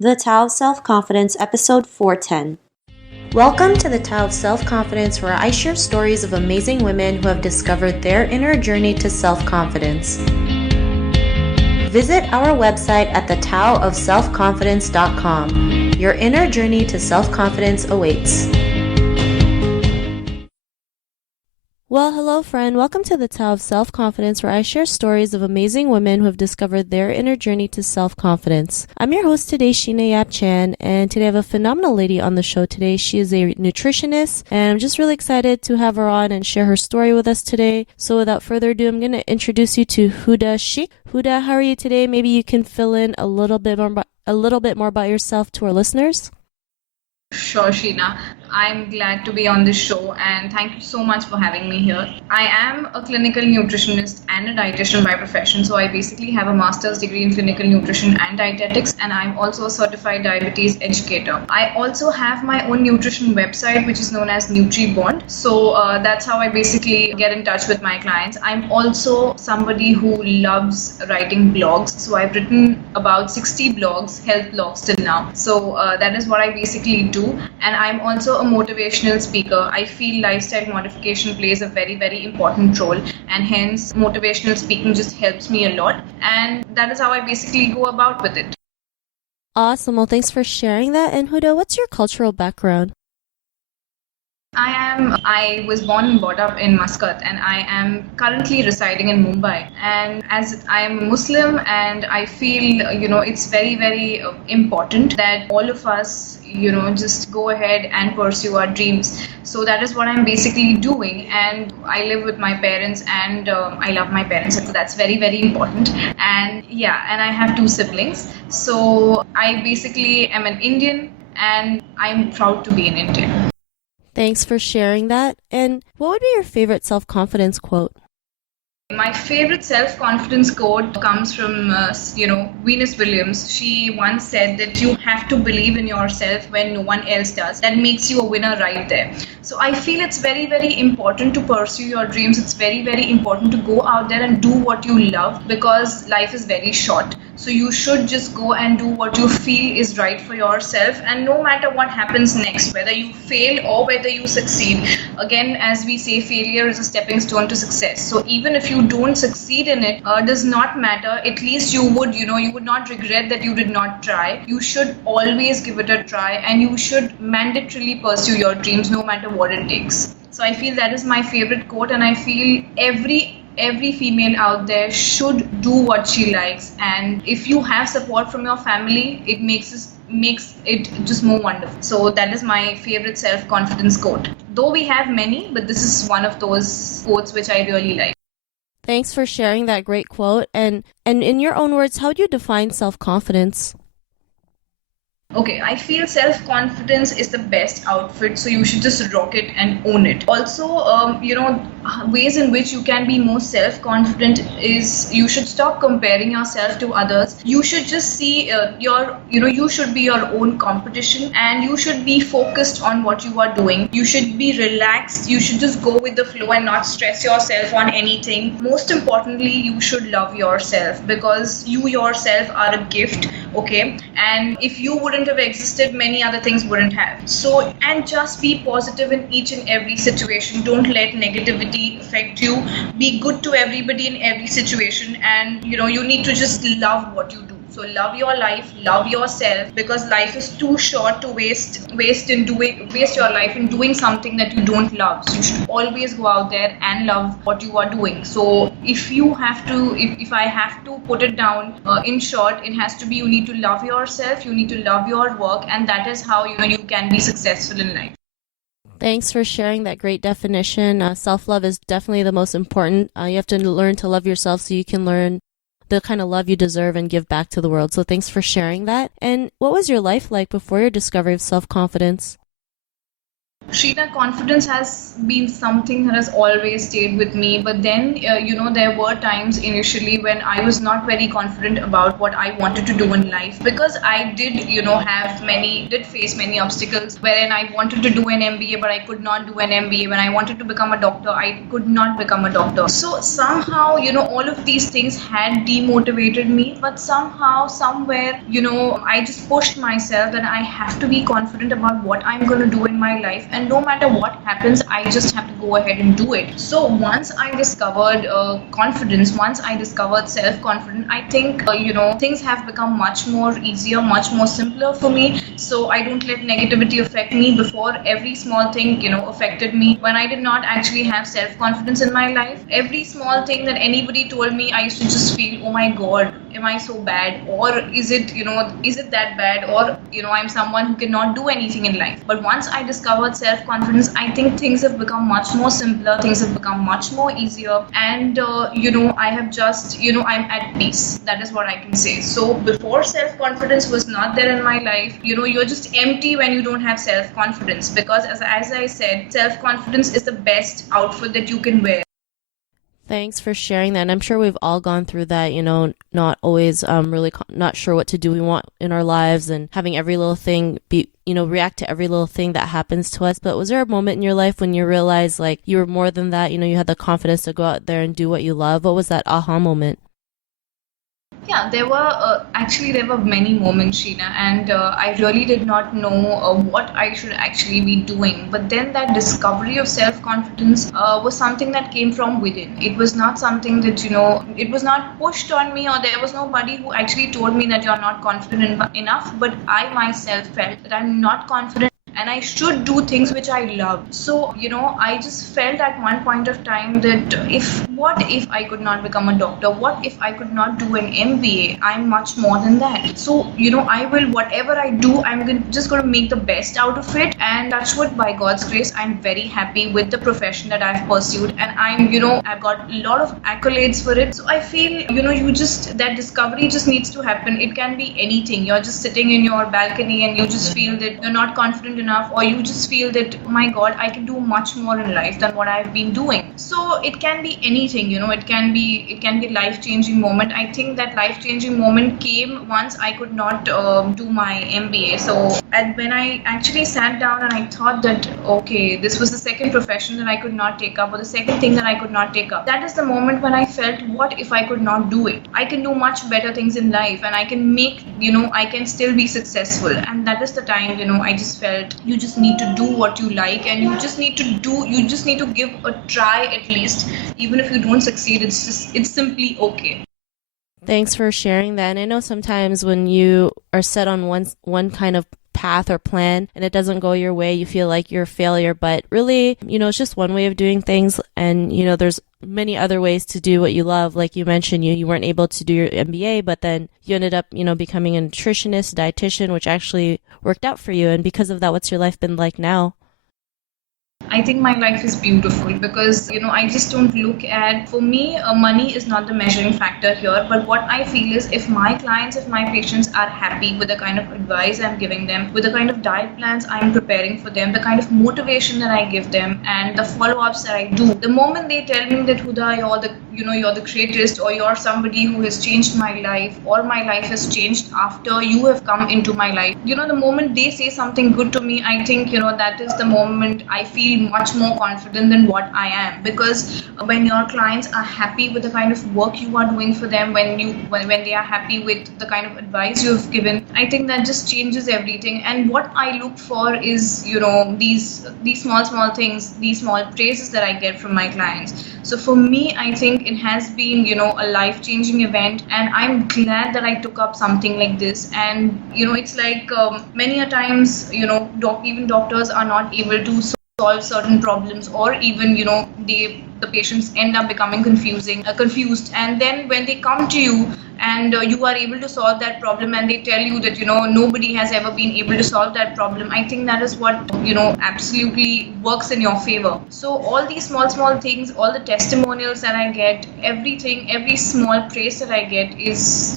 The Tao of Self-Confidence, Episode 410. Welcome to the Tao of Self-Confidence, where I share stories of amazing women who have discovered their inner journey to self-confidence. Visit our website at thetaoofselfconfidence.com. Your inner journey to self-confidence awaits. Well, hello friend. Welcome to the Tao of Self-Confidence, where I share stories of amazing women who have discovered their inner journey to self-confidence. I'm your host today, Sheena Yap Chan, and today I have a phenomenal lady on the show today. She is a nutritionist, and I'm just really excited to have her on and share her story with us today. So without further ado, I'm going to introduce you to Huda Shaikh. Huda, how are you today? Maybe you can fill in a little bit more about yourself to our listeners. Sure, Sheena. I'm glad to be on this show and thank you so much for having me here. I am a clinical nutritionist and a dietitian by profession. So I basically have a master's degree in clinical nutrition and dietetics, and I'm also a certified diabetes educator. I also have my own nutrition website, which is known as Nutribond. So that's how I basically get in touch with my clients. I'm also somebody who loves writing blogs. So I've written about 60 blogs, health blogs till now. So that is what I basically do. And I'm also a motivational speaker. I feel lifestyle modification plays a very, very important role, and hence motivational speaking just helps me a lot, and that is how I basically go about with it. Awesome. Well, thanks for sharing that. And Huda, what's your cultural background? I was born and brought up in Muscat, and I am currently residing in Mumbai. And as I am a Muslim, and I feel, it's very, very important that all of us, just go ahead and pursue our dreams. So that is what I'm basically doing. And I live with my parents, and I love my parents. So that's very, very important. And and I have 2 siblings. So I basically am an Indian, and I'm proud to be an Indian. Thanks for sharing that. And what would be your favorite self-confidence quote? My favorite self-confidence quote comes from, Venus Williams. She once said that you have to believe in yourself when no one else does. That makes you a winner right there. So I feel it's very, very important to pursue your dreams. It's very, very important to go out there and do what you love, because life is very short. So you should just go and do what you feel is right for yourself. And no matter what happens next, whether you fail or whether you succeed, again, as we say, failure is a stepping stone to success. So even if you don't succeed in it, does not matter. At least you would not regret that you did not try. You should always give it a try, and you should mandatorily pursue your dreams no matter what it takes. So I feel that is my favorite quote, and I feel every female out there should do what she likes. And if you have support from your family, it makes it just more wonderful. So that is my favorite self-confidence quote. Though we have many, but this is one of those quotes which I really like. Thanks for sharing that great quote. And in your own words, how do you define self-confidence? Okay, I feel self-confidence is the best outfit, so you should just rock it and own it. Also, ways in which you can be more self-confident is you should stop comparing yourself to others. You should just see you should be your own competition, and you should be focused on what you are doing. You should be relaxed. You should just go with the flow and not stress yourself on anything. Most importantly, you should love yourself, because you yourself are a gift, okay? And if you wouldn't have existed, many other things wouldn't have. So, and just be positive in each and every situation. Don't let negativity affect you. Be good to everybody in every situation, and you need to just love what you do. So love your life, love yourself, because life is too short to waste your life in doing something that you don't love. So you should always go out there and love what you are doing. So if I have to put it down, in short, it has to be, you need to love yourself, you need to love your work, and that is how you can be successful in life. Thanks for sharing that great definition. Self-love is definitely the most important. You have to learn to love yourself so you can learn the kind of love you deserve and give back to the world. So thanks for sharing that. And what was your life like before your discovery of self-confidence? Sheena, confidence has been something that has always stayed with me. But then, there were times initially when I was not very confident about what I wanted to do in life, because I did face many obstacles wherein I wanted to do an MBA, but I could not do an MBA. When I wanted to become a doctor, I could not become a doctor. So somehow, all of these things had demotivated me. But somehow, somewhere, I just pushed myself that I have to be confident about what I'm going to do in my life. And no matter what happens, I just have to go ahead and do it. So once I discovered confidence, once I discovered self-confidence, I think things have become much more easier, much more simpler for me. So I don't let negativity affect me. Before, every small thing affected me. When I did not actually have self-confidence in my life, every small thing that anybody told me, I used to just feel, oh my god, am I so bad, or is it that bad, or I'm someone who cannot do anything in life. But once I discovered self-confidence, I think things have become much more simpler, things have become much more easier, and I have just I'm at peace. That is what I can say. So before, self-confidence was not there in my life. You're just empty when you don't have self-confidence, because as I said, self-confidence is the best outfit that you can wear. Thanks for sharing that. And I'm sure we've all gone through that, not always really not sure what to do we want in our lives, and having every little thing be, react to every little thing that happens to us. But was there a moment in your life when you realized like you were more than that? You had the confidence to go out there and do what you love. What was that aha moment? Yeah, there were many moments, Sheena, and I really did not know what I should actually be doing. But then that discovery of self-confidence was something that came from within. It was not something that it was not pushed on me, or there was nobody who actually told me that you're not confident enough. But I myself felt that I'm not confident, and I should do things which I love. So, I just felt at one point of time that what if I could not become a doctor? What if I could not do an MBA? I'm much more than that. So, I will, whatever I do, just going to make the best out of it. And that's what, by God's grace, I'm very happy with the profession that I've pursued. And I've got a lot of accolades for it. So I feel, that discovery just needs to happen. It can be anything. You're just sitting in your balcony and you just feel that you're not confident enough, or you just feel that, oh my god, I can do much more in life than what I've been doing. So it can be anything, it can be life-changing moment. I think that life-changing moment came once I could not do my MBA. So when I actually sat down and I thought that, okay, this was the second profession that I could not take up, or the second thing that I could not take up. That is the moment when I felt, what if I could not do it? I can do much better things in life, and I can make, I can still be successful. And that is the time, I just felt you just need to do what you like, and you just need to give a try at least. Even if you don't succeed, it's simply okay. Thanks for sharing that. And I know sometimes when you are set on one kind of path or plan and it doesn't go your way, you feel like you're a failure, but really, it's just one way of doing things. And, there's many other ways to do what you love. Like you mentioned, you weren't able to do your MBA, but then you ended up, becoming a nutritionist, dietitian, which actually worked out for you. And because of that, what's your life been like now? I think my life is beautiful because, I just don't look at, for me, money is not the measuring factor here. But what I feel is if my clients, if my patients are happy with the kind of advice I'm giving them, with the kind of diet plans I'm preparing for them, the kind of motivation that I give them, and the follow-ups that I do, the moment they tell me that, Huda, you're the greatest, or you're somebody who has changed my life, or my life has changed after you have come into my life. The moment they say something good to me, I think, that is the moment I feel much more confident than what I am. Because when your clients are happy with the kind of work you are doing for them, when they are happy with the kind of advice you've given, I think that just changes everything. And what I look for is, these small things, these small praises that I get from my clients. So for me, I think it has been, a life-changing event, and I'm glad that I took up something like this. And, it's like many a times, even doctors are not able to solve certain problems, or even, the patients end up becoming confused, and then when they come to you and you are able to solve that problem, and they tell you that nobody has ever been able to solve that problem, I think that is what absolutely works in your favor. So all these small things, all the testimonials that I get, everything, every small praise that I get is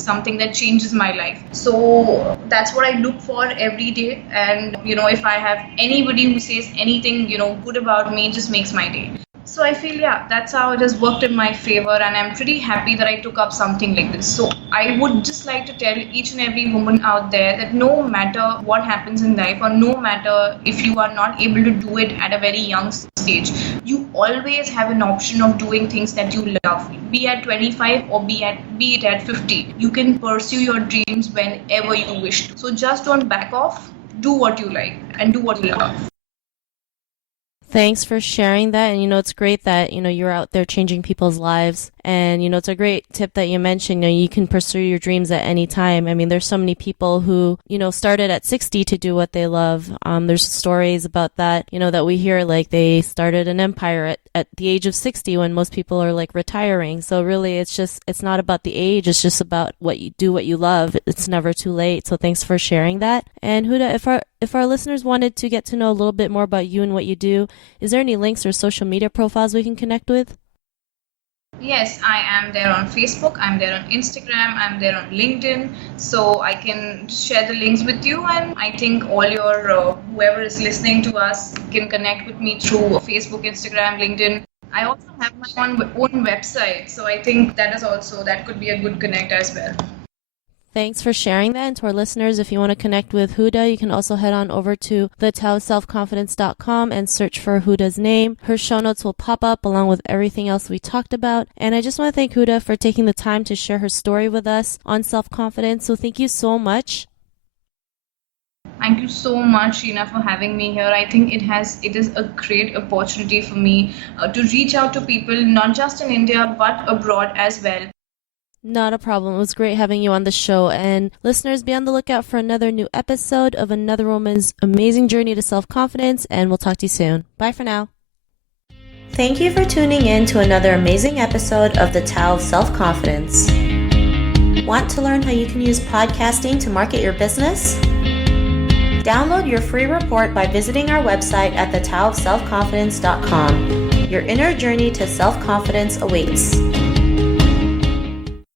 something that changes my life. So that's what I look for every day, and if I have anybody who says anything good about me, it just makes my day. So I feel, that's how it has worked in my favor, and I'm pretty happy that I took up something like this. So I would just like to tell each and every woman out there that no matter what happens in life, or no matter if you are not able to do it at a very young stage, you always have an option of doing things that you love. Be at 25 or be it at 50. You can pursue your dreams whenever you wish to. So just don't back off. Do what you like and do what you love. Thanks for sharing that. And, it's great that, you're out there changing people's lives. And, it's a great tip that you mentioned, you can pursue your dreams at any time. I mean, there's so many people who, started at 60 to do what they love. There's stories about that, that we hear, like they started an empire at the age of 60 when most people are like retiring. So really, it's not about the age. It's just about what you love. It's never too late. So thanks for sharing that. And Huda, if our listeners wanted to get to know a little bit more about you and what you do, is there any links or social media profiles we can connect with? Yes, I am there on Facebook, I'm there on Instagram, I'm there on LinkedIn, so I can share the links with you, and I think all your whoever is listening to us can connect with me through Facebook, Instagram, LinkedIn. I also have my own website, so I think that could be a good connect as well. Thanks for sharing that. And to our listeners, if you want to connect with Huda, you can also head on over to thetowselfconfidence.com and search for Huda's name. Her show notes will pop up along with everything else we talked about. And I just want to thank Huda for taking the time to share her story with us on self-confidence. So thank you so much. Thank you so much, Sheena, for having me here. I think it is a great opportunity for me to reach out to people, not just in India, but abroad as well. Not a problem. It was great having you on the show. And listeners, be on the lookout for another new episode of another woman's amazing journey to self-confidence. And we'll talk to you soon. Bye for now. Thank you for tuning in to another amazing episode of the Tao of Self-Confidence. Want to learn how you can use podcasting to market your business? Download your free report by visiting our website at thetowofselfconfidence.com. Your inner journey to self-confidence awaits.